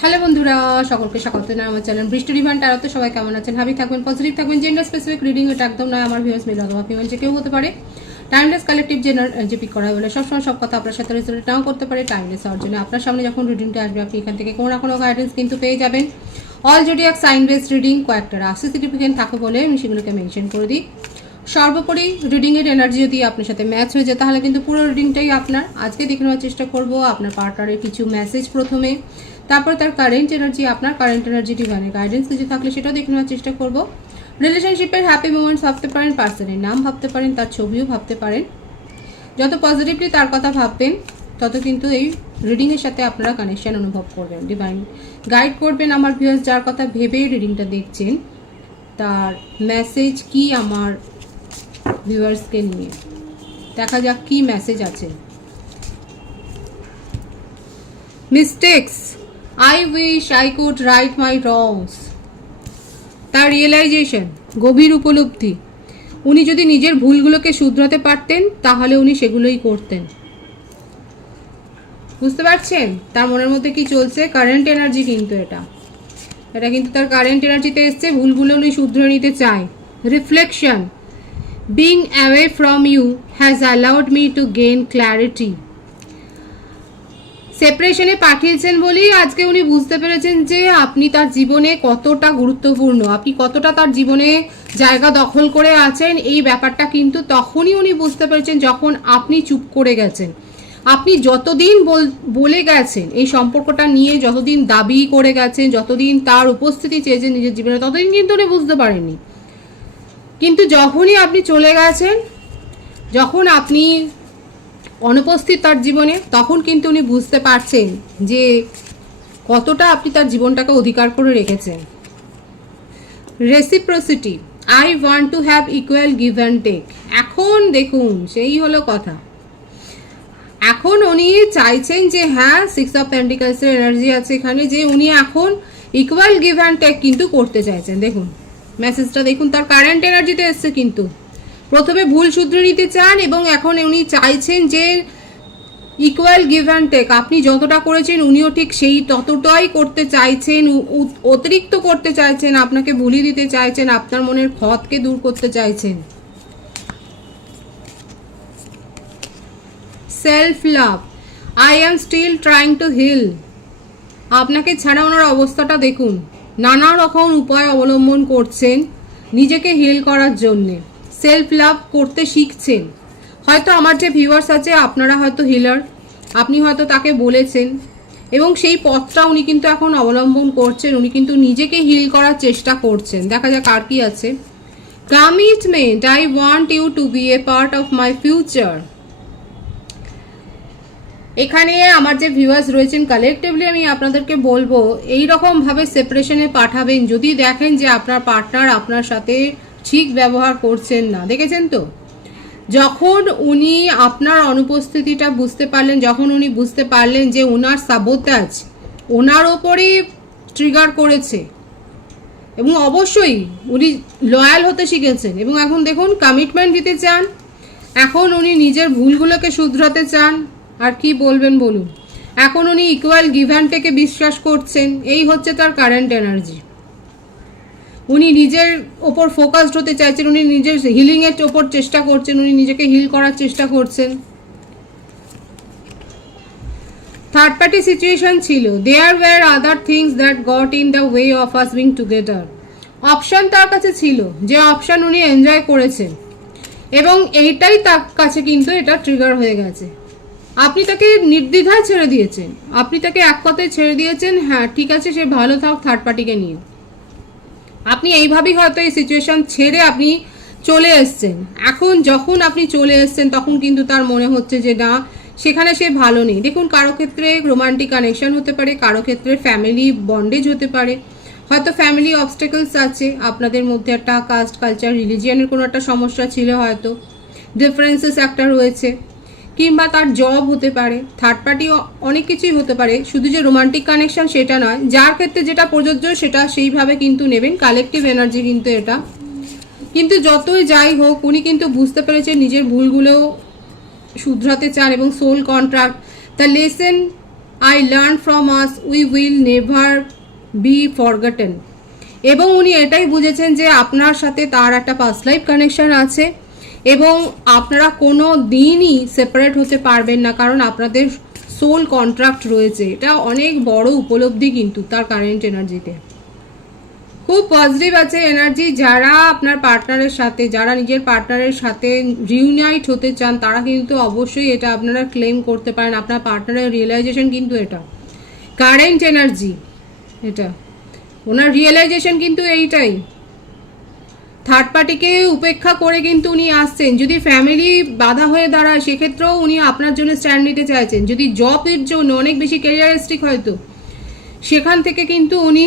Hello বন্ধুরা, সকলকে স্বাগত জানাই আমার চ্যানেল বৃষ্টি ডিভাইন ট্যারোতে। সবাই কেমন আছেন? হ্যাপি থাকবেন, পজিটিভ থাকবেন। জেন্ডার স্পেসিফিক রিডিং এটা একদম নয়। আমার ভিউয়ার্স মেল অথবা ফিমেল যে কেউ হতে পারে। টাইমলেস কালেকটিভ জেনার যে পিক করা বলে সবসময় সব কথা আপনার সাথে রেজোনেট নাও করতে পারে। টাইমলেস হওয়ার জন্য আপনার সামনে যখন রিডিংটা আসবে আপনি এখান থেকে কোনো না কোনো গাইডেন্স কিন্তু পেয়ে যাবেন। All zodiac sign based reading, কয়েকটা রাশি সিগনিফিকেন্ট থাকে বলে আমি সেগুলোকে মেনশন করে দিই। সর্বোপরি রিডিংয়ের এনার্জি যদি আপনার সাথে ম্যাচ হয়ে যায় তাহলে কিন্তু পুরো রিডিংটাই আপনার। আজকে দেখে নেওয়ার চেষ্টা করব আপনার পার্টনারের কিছু মেসেজ প্রথমে, তারপর তার কারেন্ট এনার্জি, আপনার কারেন্ট এনার্জি ডিভাইনের গাইডেন্স কিছু থাকলে সেটাও দেখে নেওয়ার চেষ্টা করব। রিলেশনশিপের হ্যাপি মোমেন্টস ভাবতে পারেন, পার্সনের নাম ভাবতে পারেন, তার ছবিও ভাবতে পারেন। যত পজিটিভলি তার কথা ভাববেন তত কিন্তু এই রিডিংয়ের সাথে আপনারা কানেকশন অনুভব করবেন। ডিভাইন গাইড করবেন আমার ভিউয়ার্স যার কথা ভেবে রিডিংটা দেখছেন, তার মেসেজ কি আমার ভিউয়ার্সকে নিয়ে। দেখা যাক কি মেসেজ আছে। Mistakes, I wish I could write my wrongs. তার রিয়েলাইজেশন, গভীর উপলব্ধি। উনি যদি নিজের ভুলগুলোকে শুধরাতে পারতেন তাহলে উনি সেগুলোই করতেন। বুঝতে পারছেন তার মনের মধ্যে কি চলছে? কারেন্ট এনার্জি কিন্তু এটা কিন্তু তার কারেন্ট এনার্জিতে এসছে। ভুলগুলো উনি শুধরে নিতে চায়। Reflection, being away from you has allowed me to gain clarity. সেপারেশনে পাঠিয়েছেন বলেই আজকে উনি বুঝতে পেরেছেন যে আপনি তার জীবনে কতটা গুরুত্বপূর্ণ, আপনি কতটা তার জীবনে জায়গা দখল করে আছেন। এই ব্যাপারটা কিন্তু তখনই উনি বুঝতে পেরেছেন যখন আপনি চুপ করে গেছেন। আপনি যতদিন বলে গেছেন এই সম্পর্কটা নিয়ে, যতদিন দাবি করে গেছেন, যতদিন তার উপস্থিতি চেয়েছেন নিজের জীবনে, ততদিন কিন্তু উনি বুঝতে পারেননি। কিন্তু যখনই আপনি চলে গেছেন, যখন আপনি অনুপস্থিত তার জীবনে, তখন কিন্তু উনি বুঝতে পারছেন যে কতটা আপনি তার জীবনটাকে অধিকার করে রেখেছেন। Reciprocity, I want to have equal give and take. এখন দেখুন সেই হলো কথা। এখন উনি চাইছেন যে হ্যাঁ, 6 অফ পেন্টিকলসের এনার্জি আছে এখানে, যে উনি এখন ইকুয়াল গিভ অ্যান্ড টেক কিন্তু করতে চাইছেন। দেখুন মেসেজটা দেখুন, তার কারেন্ট এনার্জিতে এসছে। কিন্তু প্রথমে ভুল শুধরে নিতে চান এবং এখন উনি চাইছেন যে ইকুয়াল গিভ অ্যান্ড টেক। আপনি যতটা করেছেন উনিও ঠিক সেই ততটাই করতে চাইছেন, অতিরিক্ত করতে চাইছেন, আপনাকে ভুলিয়ে দিতে চাইছেন, আপনার মনের ক্ষতকে দূর করতে চাইছেন। Self love, I am still trying to heal. আপনাকে ছাড়া ওনার অবস্থাটা দেখুন, নানা রকম উপায় অবলম্বন করছেন নিজেকে হিল করার জন্যে। সেলফ লাভ করতে শিখছেন। হয়তো আমার যে ভিউয়ার্স আছে আপনারা হয়তো হিলার, আপনি হয়তো তাকে বলেছেন এবং সেই পথটা উনি কিন্তু এখন অবলম্বন করছেন। উনি কিন্তু নিজেকে হিল করার চেষ্টা করছেন। দেখা যাক আর কি আছে। Commitment, I want you to be a part of my future. এখানে আমার যে ভিউয়ার্স রয়েছেন কালেকটিভলি আমি আপনাদেরকে বলবো এই রকমভাবে সেপারেশনে পাঠাবেন যদি দেখেন যে আপনার পার্টনার আপনার সাথে ঠিক ব্যবহার করছেন না। দেখেছেন তো, যখন উনি আপনার অনুপস্থিতিটা বুঝতে পারলেন, যখন উনি বুঝতে পারলেন যে ওনার সাবোটাজ ওনার ওপরেই ট্রিগার করেছে এবং অবশ্যই উনি লয়াল হতে শিখেছেন এবং এখন দেখুন কমিটমেন্ট দিতে চান। এখন উনি নিজের ভুলগুলোকে শুধরাতে চান। আর কি বলবেন বলুন। এখন উনি ইকুয়াল গিভ অ্যান্ড টেকে বিশ্বাস করছেন। এই হচ্ছে তার কারেন্ট এনার্জি। উনি নিজের ওপর ফোকাসড হতে চাইছেন, উনি নিজের হিলিংয়ের ওপর চেষ্টা করছেন, উনি নিজেকে হিল করার চেষ্টা করছেন। থার্ড পার্টি সিচুয়েশন ছিল, there were other things that got in the way of us being together. Option তার কাছে ছিল, যে অপশান উনি এনজয় করেছেন এবং এইটাই তার কাছে কিন্তু এটা ট্রিগার হয়ে গেছে। আপনি তাকে নির্দ্বিধায় ছেড়ে দিয়েছেন, আপনি তাকে এক কথায় ছেড়ে দিয়েছেন, হ্যাঁ ঠিক আছে সে ভালো থাক থার্ড পার্টিকে নিয়ে। আপনি এইভাবেই হয়তো এই সিচুয়েশন ছেড়ে আপনি চলে এসছেন। এখন যখন আপনি চলে এসছেন তখন কিন্তু তার মনে হচ্ছে যে না, সেখানে সে ভালো নেই। দেখুন কারো ক্ষেত্রে রোমান্টিক কানেকশন হতে পারে, কারো ক্ষেত্রে ফ্যামিলি বন্ডেজ হতে পারে, হয়তো ফ্যামিলি অবস্টেকলস আছে, আপনাদের মধ্যে একটা কাস্ট কালচার রিলিজিয়ানের কোনো একটা সমস্যা ছিল, হয়তো ডিফারেন্সেস একটা রয়েছে, কিংবা তার জব হতে পারে। থার্ড পার্টি অনেক কিছুই হতে পারে, শুধু যে রোমান্টিক কানেকশন সেটা নয়। যার ক্ষেত্রে যেটা প্রযোজ্য সেটা সেইভাবে কিন্তু নেবেন। কালেকটিভ এনার্জি কিন্তু এটা। কিন্তু যতই যাই হোক উনি কিন্তু বুঝতে পেরেছেন নিজের ভুলগুলো শুধরাতে চান এবং soul contract, the lesson I learn from us, we will never be forgotten. এবং উনি এটাই বুঝেছেন যে আপনার সাথে তার একটা পাস্ট লাইফ কানেকশন আছে এবং আপনারা কোনো দিনই সেপারেট হতে পারবেন না, কারণ আপনাদের সোল কন্ট্রাক্ট রয়েছে। এটা অনেক বড় উপলব্ধি কিন্তু তার কারেন্ট এনার্জিতে। খুব পজিটিভ আছে এনার্জি। যারা আপনার পার্টনারের সাথে, যারা নিজের পার্টনারের সাথে রিউনাইট হতে চান, তারা কিন্তু অবশ্যই এটা আপনারা ক্লেম করতে পারেন। আপনার পার্টনারের রিয়েলাইজেশন কিন্তু এটা কারেন্ট এনার্জি, এটা ওনার রিয়েলাইজেশন কিন্তু এইটাই। থার্ড পার্টিকে উপেক্ষা করে কিন্তু উনি আসছেন। যদি ফ্যামিলি বাধা হয়ে দাঁড়ায় সেক্ষেত্রেও উনি আপনার জন্য স্ট্যান্ড নিতে চাইছেন। যদি জবের জন্য অনেক বেশি ক্যারিয়ারিস্টিক হয়তো, সেখান থেকে কিন্তু উনি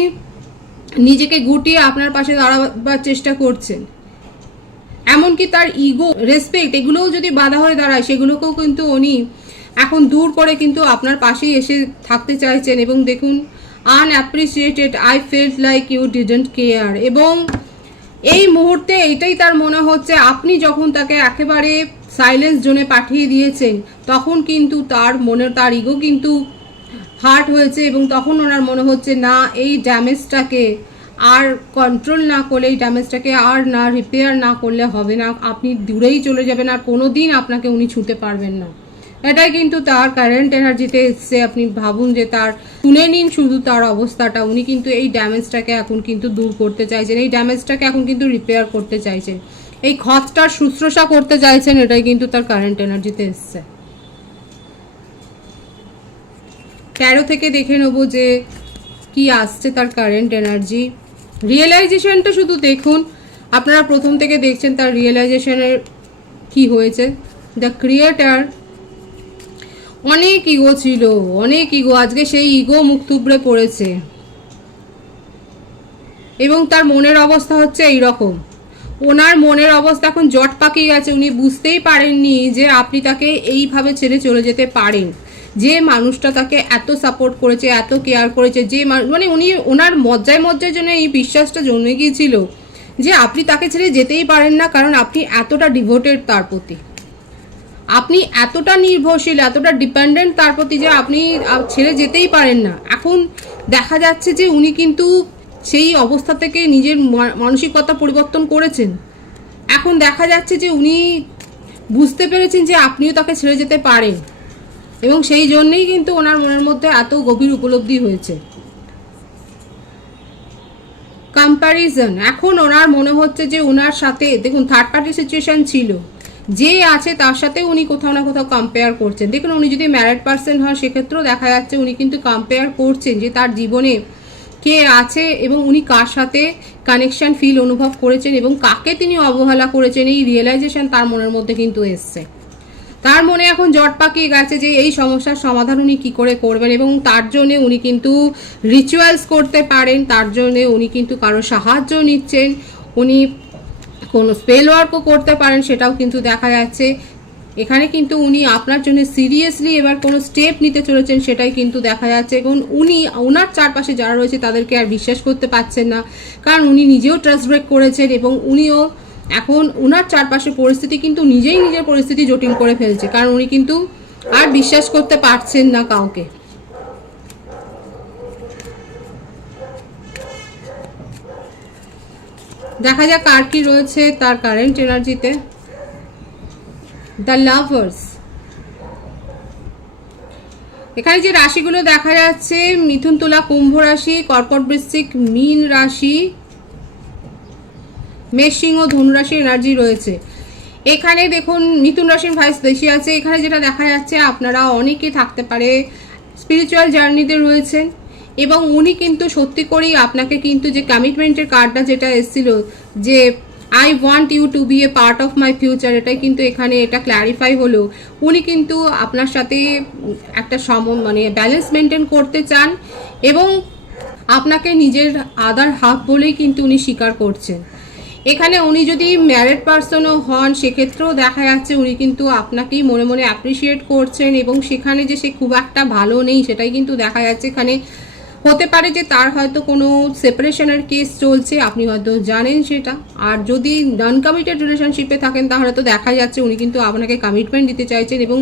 নিজেকে গুটিয়ে আপনার পাশে দাঁড়াবার চেষ্টা করছেন। এমনকি তার ইগো, রেসপেক্ট, এগুলোও যদি বাধা হয়ে দাঁড়ায় সেগুলোকেও কিন্তু উনি এখন দূর করে কিন্তু আপনার পাশেই এসে থাকতে চাইছেন। এবং দেখুন, unappreciated, I felt like you didn't care. এবং এই মুহূর্তে এটাই তার মনে হচ্ছে, আপনি যখন তাকে একেবারে সাইলেন্স জোনে পাঠিয়ে দিয়েছেন তখন কিন্তু তার ইগো কিন্তু হার্ট হয়েছে এবং তখন ওনার মনে হচ্ছে না, এই ড্যামেজটাকে আর কন্ট্রোল না করলে, এই ড্যামেজটাকে আর না রিপেয়ার না করলে হবে না। আপনি দূরেই চলে যাবেন, আর কোনো দিন আপনাকে উনি ছুঁতে পারবেন না। এটাই কিন্তু তার কারেন্ট এনার্জিতে এসছে। আপনি ভাবুন যে তার, শুনে নিন শুধু তার অবস্থাটা। উনি কিন্তু এই ড্যামেজটাকে এখন কিন্তু দূর করতে চাইছেন, এই ড্যামেজটাকে এখন কিন্তু রিপেয়ার করতে চাইছেন, এই ক্ষতটার শুশ্রূষা করতে চাইছেন। এটাই কিন্তু তার কারেন্ট এনার্জিতে এসছে। 13 থেকে দেখে নেবো যে কি আসছে তার কারেন্ট এনার্জি। রিয়েলাইজেশনটা শুধু দেখুন, আপনারা প্রথম থেকে দেখছেন তার রিয়েলাইজেশনের কি হয়েছে। দ্য ক্রিয়েটার, অনেক ইগো ছিল, অনেক ইগো, আজকে সেই ইগো মুখ থুবড়ে পড়েছে এবং তার মনের অবস্থা হচ্ছে এইরকম। ওনার মনের অবস্থা এখন জট পাকিয়ে গেছে। উনি বুঝতেই পারেননি যে আপনি তাকে এইভাবে ছেড়ে চলে যেতে পারেন। যে মানুষটা তাকে এত সাপোর্ট করেছে, এত কেয়ার করেছে, যে মানে উনি ওনার মজ্জায় জন্য এই বিশ্বাসটা জন্মে গিয়েছিল যে আপনি তাকে ছেড়ে যেতেই পারেন না, কারণ আপনি এতটা ডিভোটেড তার প্রতি, আপনি এতটা নির্ভরশীল, এতটা ডিপেন্ডেন্ট তার প্রতি যে আপনি ছেড়ে যেতেই পারেন না। এখন দেখা যাচ্ছে যে উনি কিন্তু সেই অবস্থা থেকে নিজের মানসিকতা পরিবর্তন করেছেন। এখন দেখা যাচ্ছে যে উনি বুঝতে পেরেছেন যে আপনিও তাকে ছেড়ে যেতে পারেন এবং সেই জন্যই কিন্তু ওনার মনের মধ্যে এত গভীর উপলব্ধি হয়েছে। কম্প্যারিজন, এখন ওনার মনে হচ্ছে যে ওনার সাথে, দেখুন থার্ড পার্টি সিচুয়েশন ছিল, যে আছে তার সাথে উনি কোথাও না কোথাও কম্পেয়ার করছেন। দেখুন উনি যদি ম্যারিড পার্সন হয় সেক্ষেত্রেও দেখা যাচ্ছে উনি কিন্তু কম্পেয়ার করছেন যে তার জীবনে কে আছে এবং উনি কার সাথে কানেকশন ফিল অনুভব করেছেন এবং কাকে তিনি অবহেলা করেছেন। এই রিয়েলাইজেশন তার মনের মধ্যে কিন্তু এসছে। তার মনে এখন জট পাকিয়ে গেছে যে এই সমস্যার সমাধান উনি কী করে করবেন এবং তার জন্যে উনি কিন্তু রিচুয়ালস করতে পারেন, তার জন্যে উনি কিন্তু কারো সাহায্য নিচ্ছেন, উনি কোনো স্পেল ওয়ার্কও করতে পারেন, সেটাও কিন্তু দেখা যাচ্ছে। এখানে কিন্তু উনি আপনার জন্য সিরিয়াসলি এবার কোনো স্টেপ নিতে চলেছেন, সেটাই কিন্তু দেখা যাচ্ছে। এবং উনি ওনার চারপাশে যারা রয়েছে তাদেরকে আর বিশ্বাস করতে পারছেন না, কারণ উনি নিজেও ট্রাস্ট ব্রেক করেছেন এবং উনিও এখন ওনার চারপাশে পরিস্থিতি কিন্তু নিজের পরিস্থিতি জটিল করে ফেলছে, কারণ উনি কিন্তু আর বিশ্বাস করতে পারছেন না কাউকে। দেখা যাক কার কি রয়েছে তার কারেন্ট এনার্জিতে। দ্য লাভার্স, এখানে যে রাশিগুলো দেখা যাচ্ছে, মিথুন, তুলা, কুম্ভ রাশি, কর্কট, বৃশ্চিক, মীন রাশি, মেষ, সিংহ, ধনু রাশি এনার্জি রয়েছে। এখানে দেখুন মিথুন রাশির ভাইস বেশি আছে। এখানে যেটা দেখা যাচ্ছে, আপনারা অনেকে থাকতে পারে স্পিরিচুয়াল জার্নিতে রয়েছেন এবং উনি কিন্তু সত্যি করেই আপনাকে কিন্তু যে কমিটমেন্টের কার্ডটা যেটা এসেছিল যে I want you to be a part of my future, এটাই কিন্তু এখানে এটা ক্ল্যারিফাই হলো। উনি কিন্তু আপনার সাথে একটা মানে ব্যালেন্স মেনটেন করতে চান এবং আপনাকে নিজের আদার হাফ বলেই কিন্তু উনি স্বীকার করছেন। এখানে উনি যদি ম্যারিড পার্সনও হন সেক্ষেত্রেও দেখা যাচ্ছে উনি কিন্তু আপনাকেই মনে মনে অ্যাপ্রিসিয়েট করছেন এবং সেখানে যে সে খুব একটা ভালো নেই সেটাই কিন্তু দেখা যাচ্ছে। এখানে হতে পারে যে তার হয়তো কোনো সেপারেশনের কেস চলছে, আপনি হয়তো জানেন সেটা। আর যদি নন কমিটেড রিলেশনশিপে থাকেন তাহলে তো দেখা যাচ্ছে উনি কিন্তু আপনাকে কমিটমেন্ট দিতে চাইছেন এবং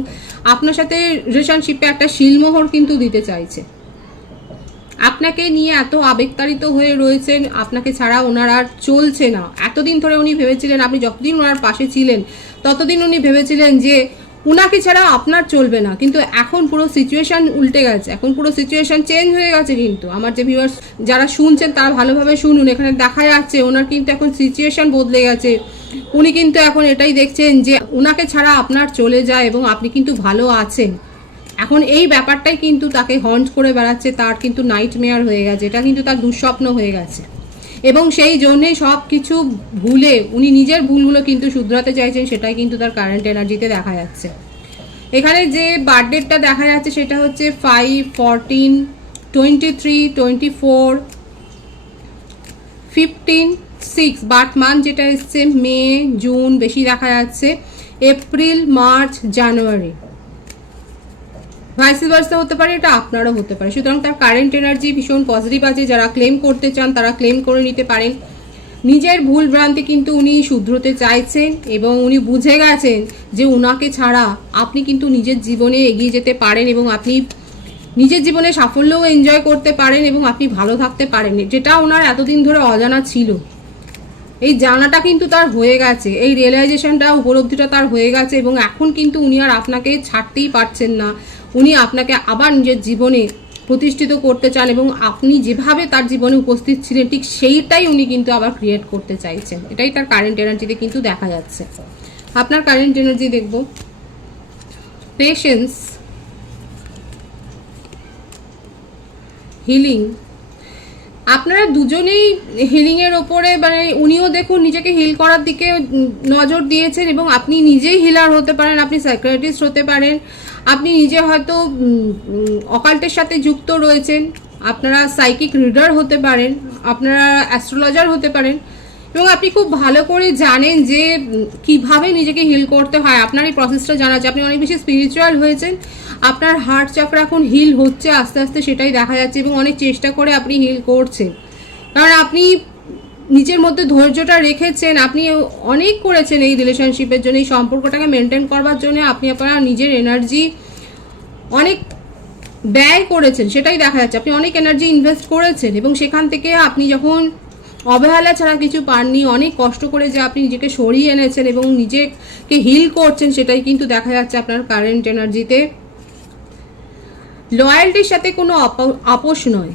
আপনার সাথে রিলেশনশিপে একটা শিলমোহর কিন্তু দিতে চাইছে। আপনাকে নিয়ে এত আবেগতাড়িত হয়ে রয়েছেন, আপনাকে ছাড়া ওনার আর চলছে না। এতদিন ধরে উনি ভেবেছিলেন, আপনি যতদিন ওনার পাশে ছিলেন ততদিন উনি ভেবেছিলেন যে উনাকে ছাড়া আপনার চলবে না, কিন্তু এখন পুরো সিচুয়েশন উল্টে গেছে, এখন পুরো সিচুয়েশন চেঞ্জ হয়ে গেছে। কিন্তু আমার যে ভিউয়ার্স যারা শুনছেন তারা ভালোভাবে শুনুন, এখানে দেখা যাচ্ছে ওনার কিন্তু এখন সিচুয়েশন বদলে গেছে। উনি কিন্তু এখন এটাই দেখছেন যে উনাকে ছাড়া আপনার চলে যায় এবং আপনি কিন্তু ভালো আছেন। এখন এই ব্যাপারটাই কিন্তু তাকে হন্ট করে বেড়াচ্ছে, তার কিন্তু নাইটমেয়ার হয়ে গেছে, এটা কিন্তু তার দুঃস্বপ্ন হয়ে গেছে এবং সেই জন্যেই সব কিছু ভুলে উনি নিজের ভুলগুলো কিন্তু শুধরাতে চাইছেন, সেটাই কিন্তু তার কারেন্ট এনার্জিতে দেখা যাচ্ছে। এখানে যে বার্থডেটটা দেখা যাচ্ছে সেটা হচ্ছে 5, 14, 23, 24, 15, 6। বার্থ মান্থ যেটা এসছে মে, জুন বেশি দেখা যাচ্ছে, এপ্রিল, মার্চ, জানুয়ারি, ভাইস ভার্সা হতে পারে, এটা আপনারও হতে পারে। সুতরাং তার কারেন্ট এনার্জি ভীষণ পজিটিভ আছে। যারা ক্লেম করতে চান তারা ক্লেম করে নিতে পারেন। নিজের ভুল ভ্রান্তি কিন্তু উনি শুধরোতে চাইছেন এবং উনি বুঝে গেছেন যে উনাকে ছাড়া আপনি কিন্তু নিজের জীবনে এগিয়ে যেতে পারেন এবং আপনি নিজের জীবনে সাফল্যও এনজয় করতে পারেন এবং আপনি ভালো থাকতে পারেন, যেটা ওনার এতদিন ধরে অজানা ছিল। এই জানাটা কিন্তু তার হয়ে গেছে, এই রিয়েলাইজেশনটা, উপলব্ধিটা তার হয়ে গেছে এবং এখন কিন্তু উনি আর আপনাকে ছাড়তেই পারছেন না। উনি আপনাকে আবার নিজের জীবনে প্রতিষ্ঠিত করতে চান এবং আপনি যেভাবে তার জীবনে উপস্থিত ছিলেন ঠিক সেইটাই উনি কিন্তু আবার ক্রিয়েট করতে চাইছেন। এটাই তার কারেন্ট এনার্জিতে কিন্তু দেখা যাচ্ছে। আপনার কারেন্ট এনার্জি দেখব, পেশেন্স, হিলিং। আপনারা দুজনেই হিলিংয়ের ওপরে, মানে উনিও দেখুন নিজেকে হিল করার দিকে নজর দিয়েছেন এবং আপনি নিজেই হিলার হতে পারেন, আপনি সাইকিয়াট্রিস্ট হতে পারেন, আপনি নিজে হয়তো অকাল্টের সাথে যুক্ত রয়েছেন, আপনারা সাইকিক রিডার হতে পারেন, আপনারা অ্যাস্ট্রোলজার হতে পারেন এবং আপনি খুব ভালো করে জানেন যে কিভাবে নিজেকে হিল করতে হয়। আপনার এই প্রসেসটা জানা আছে, আপনি অনেক বেশি স্পিরিচুয়াল হয়েছেন, আপনার হার্ট চক্র এখন হিল হচ্ছে আস্তে আস্তে, সেটাই দেখা যাচ্ছে এবং অনেক চেষ্টা করে আপনি হিল করছেন, কারণ আপনি নিজের মধ্যে ধৈর্যটা রেখেছেন, আপনি অনেক করেছেন এই রিলেশনশিপের জন্য, এই সম্পর্কটাকে মেনটেন করবার জন্য আপনি আপনার নিজের এনার্জি অনেক ব্যয় করেছেন, সেটাই দেখা যাচ্ছে। আপনি অনেক এনার্জি ইনভেস্ট করেছেন এবং সেখান থেকে আপনি যখন অবহেলা ছাড়া কিছু পাননি, অনেক কষ্ট করে যে আপনি নিজেকে সরিয়ে এনেছেন এবং নিজেকে হিল করছেন, সেটাই কিন্তু দেখা যাচ্ছে আপনার কারেন্ট এনার্জিতে। লয়ালটির সাথে কোনো আপোষ নয়,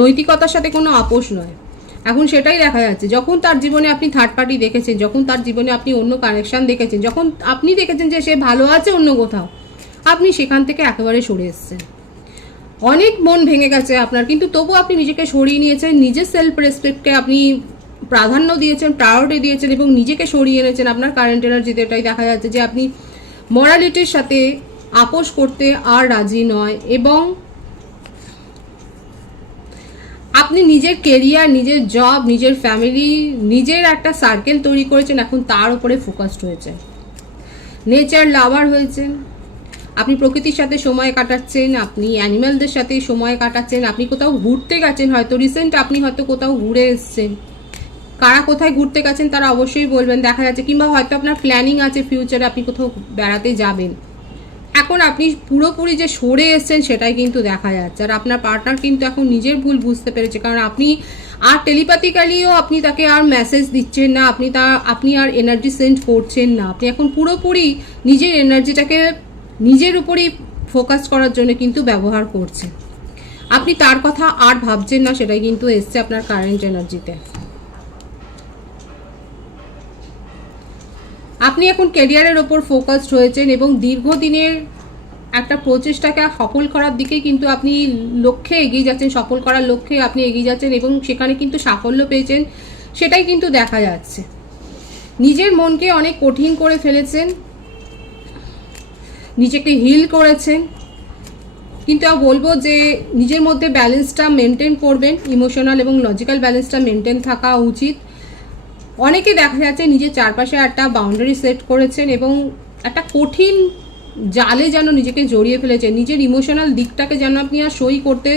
নৈতিকতার সাথে কোনো আপোষ নয়, এখন সেটাই দেখা যাচ্ছে। যখন তার জীবনে আপনি থার্ড পার্টি দেখেছেন, যখন তার জীবনে আপনি অন্য কানেকশন দেখেছেন, যখন আপনি দেখেছেন যে সে ভালো আছে অন্য কোথাও, আপনি সেখান থেকে একেবারে সরে এসেছেন। অনেক মন ভেঙে গেছে আপনার, কিন্তু তবু আপনি নিজেকে সরিয়ে নিয়েছেন, নিজের সেলফ রেসপেক্টকে আপনি প্রাধান্য দিয়েছেন, প্রায়োরিটি দিয়েছেন এবং নিজেকে সরিয়ে এনেছেন। আপনার কারেন্ট এনার্জিতে এটাই দেখা যাচ্ছে যে আপনি মরালিটির সাথে আপোষ করতে আর রাজি নয় এবং আপনি নিজের কেরিয়ার, নিজের জব, নিজের ফ্যামিলি, নিজের একটা সার্কেল তৈরি করেছেন, এখন তার উপরে ফোকাসড হয়েছে। নেচার লাভার হয়েছেন, আপনি প্রকৃতির সাথে সময় কাটাচ্ছেন, আপনি অ্যানিম্যালদের সাথে সময় কাটাচ্ছেন, আপনি কোথাও ঘুরতে গেছেন, হয়তো রিসেন্ট আপনি হয়তো কোথাও ঘুরে এসছেন। কারা কোথায় ঘুরতে গেছেন তারা অবশ্যই বলবেন, দেখা যাচ্ছে, কিংবা হয়তো আপনার প্ল্যানিং আছে ফিউচারে আপনি কোথাও বেড়াতে যাবেন। এখন আপনি পুরোপুরি যে সরে এসছেন সেটাই কিন্তু দেখা যাচ্ছে। আর আপনার পার্টনার কিন্তু এখন নিজের ভুল বুঝতে পেরেছে, কারণ আপনি আর টেলিপ্যাথিক্যালিও আপনি তাকে আর মেসেজ দিচ্ছেন না, আপনি আর এনার্জি সেন্ড করছেন না, আপনি এখন পুরোপুরি নিজের এনার্জিটাকে নিজের উপরই ফোকাস করার জন্য কিন্তু ব্যবহার করছেন। আপনি তার কথা আর ভাবছেন না, সেটাই কিন্তু এসছে আপনার কারেন্ট এনার্জিতে। আপনি এখন ক্যারিয়ারের ওপর ফোকাসড হয়েছেন এবং দীর্ঘদিনের একটা প্রচেষ্টাকে সফল করার দিকে কিন্তু আপনি লক্ষ্যে এগিয়ে যাচ্ছেন, সফল করার লক্ষ্যে আপনি এগিয়ে যাচ্ছেন এবং সেখানে কিন্তু সাফল্য পেয়েছেন, সেটাই কিন্তু দেখা যাচ্ছে। নিজের মনকে অনেক কঠিন করে ফেলেছেন, নিজেকে হিল করেছেন, কিন্তু বলবো যে নিজের মধ্যে ব্যালেন্সটা মেনটেন করবেন, ইমোশনাল এবং লজিক্যাল ব্যালেন্সটা মেনটেন থাকা উচিত। অনেকে দেখা যাচ্ছে নিজের চারপাশে একটা বাউন্ডারি সেট করেছেন এবং একটা কঠিন জালে যেন নিজেকে জড়িয়ে ফেলেছেন, নিজের ইমোশনাল দিকটাকে যেন আপনি আর সই করতে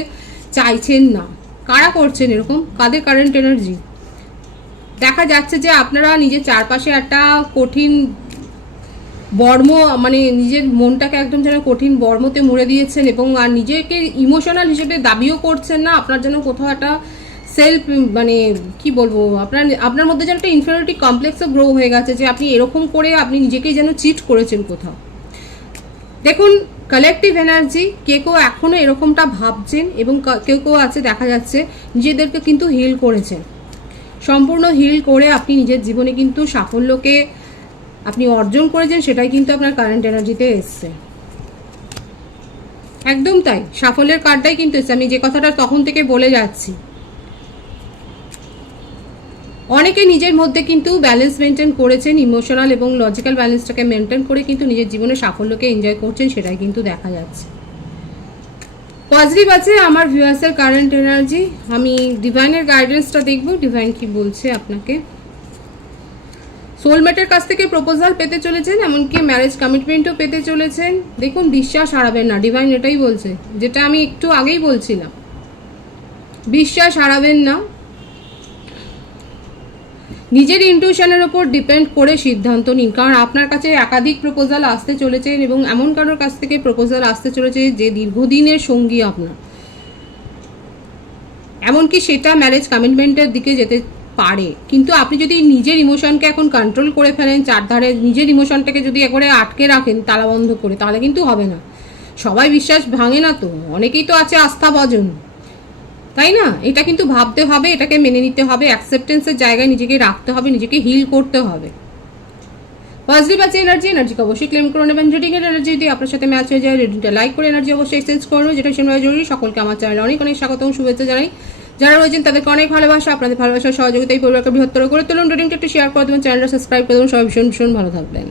চাইছেন না। কারা করছেন এরকম? কাদের কারেন্ট এনার্জি? দেখা যাচ্ছে যে আপনারা নিজের চারপাশে একটা কঠিন বর্ম, মানে নিজের মনটাকে একদম যেন কঠিন বর্মতে মুড়ে দিয়েছেন, এবং আর নিজেকে ইমোশনাল হিসেবে দাবিও করছেন না। আপনার যেন কোথাও একটা সেলফ, মানে কি বলবো, আপনার মধ্যে যেন একটা ইনফিরিয়রিটি কমপ্লেক্সও গ্রো হয়ে গেছে, যে আপনি এরকম করে আপনি নিজেকেই যেন চিট করেছেন কোথাও। দেখুন, কালেকটিভ এনার্জি কেউ এখনো এরকমটা ভাবছেন, এবং কেউ আছে দেখা যাচ্ছে নিজেদেরকে কিন্তু হিল করেছেন, সম্পূর্ণ হিল করে আপনি নিজের জীবনে কিন্তু সাফল্যকে আপনি অর্জন করেছেন, সেটাই কিন্তু আপনার কারেন্ট এনার্জিতে এসছে। একদম তাই, সাফল্যের কার্ডটাই কিন্তু এসছে। আমি যে কথাটা তখন থেকে বলে যাচ্ছি, অনেকে নিজের মধ্যে কিন্তু ব্যালেন্স মেনটেন করেছেন, ইমোশনাল এবং লজিক্যাল ব্যালেন্সটাকে মেনটেন করে কিন্তু নিজের জীবনে সাফল্যকে এনজয় করছেন, সেটাই কিন্তু দেখা যাচ্ছে। পজিটিভ আছে আমার ভিউয়ার্সের কারেন্ট এনার্জি। আমি ডিভাইনের গাইডেন্সটা দেখব, ডিভাইন কি বলছে আপনাকে। সোলমেটের কাছ থেকে প্রপোজাল পেতে চলেছেন, এমনকি ম্যারেজ কমিটমেন্টও পেতে চলেছেন। দেখুন, বিশ্বাস হারাবেন না, ডিভাইন এটাই বলছে, যেটা আমি একটু আগেই বলছিলাম। বিশ্বাস হারাবেন না, নিজের ইনটিউশনের ওপর ডিপেন্ড করে সিদ্ধান্ত নিন, কারণ আপনার কাছে একাধিক প্রপোজাল আসতে চলেছে, এবং এমন কারোর কাছ থেকে প্রপোজাল আসতে চলেছে যে দীর্ঘদিনের সঙ্গী আপনার, এমনকি সেটা ম্যারেজ কমিটমেন্টের দিকে যেতে পারে। কিন্তু আপনি যদি নিজের ইমোশনকে এখন কন্ট্রোল করে ফেলেন, চারধারে নিজের ইমোশনটাকে যদি একবারে আটকে রাখেন তালাবন্ধ করে, তাহলে কিন্তু হবে না। সবাই বিশ্বাস ভাঙে না তো, অনেকেই তো আছে আস্থাভাজন, তাই না? এটা কিন্তু ভাবতে হবে, এটাকে মেনে নিতে হবে, অ্যাকসেপ্টেন্সের জায়গায় নিজেকে রাখতে হবে, নিজেকে হিল করতে হবে। পজিটিভ আছে এনার্জিকে অবশ্যই ক্লেম করে নেবেন। রিডিং এর এনার্জি যদি আপনার সাথে ম্যাচ হয়ে যায়, রিডিংটা লাইক করে এনার্জি অবশ্যই এক্সচেঞ্জ করুন, যেটা ভীষণভাবে জরুরি। সকলকে আমার চ্যানেলে অনেক অনেক স্বাগত এবং শুভেচ্ছা জানাই। যারা রয়েছেন তাদেরকে অনেক ভালোবাসা, আপনাদের ভালোবাসার সহযোগিতায় পরিবারকে বৃহত্তর করে তুলুন। রিডিংটা একটু শেয়ার করে দেবেন, চ্যানেলটা সাবস্ক্রাইব করে দেবেন। সবাই ভীষণ ভীষণ ভালো থাকবেন।